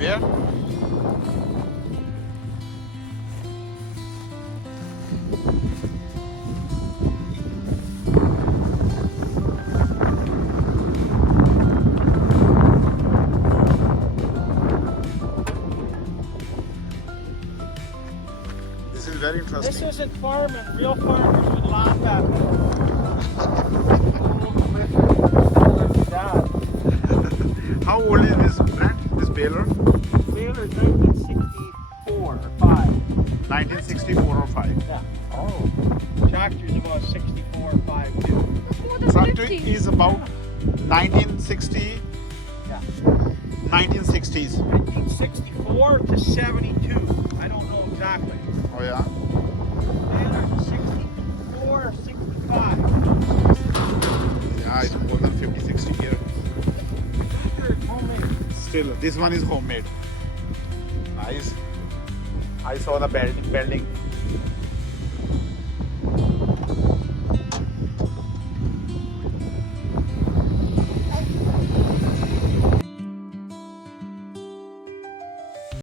Where? This is very This interesting. isn't farming. Real farmers would laugh at me. Dad. How old is this brand? This baler? Baylor's 1964 or 5. 1964 or 5. Yeah. Oh. Tractor's about 64 or 5 too. More than Tractor 50. is about 1960, Yeah. 1960s. 1964 to 72. I don't know exactly. Oh yeah. Baylor's 64 or 65. Yeah, it's more than 50, 60 here. Tractor is homemade. Still, this one is homemade. Nice. I saw the building.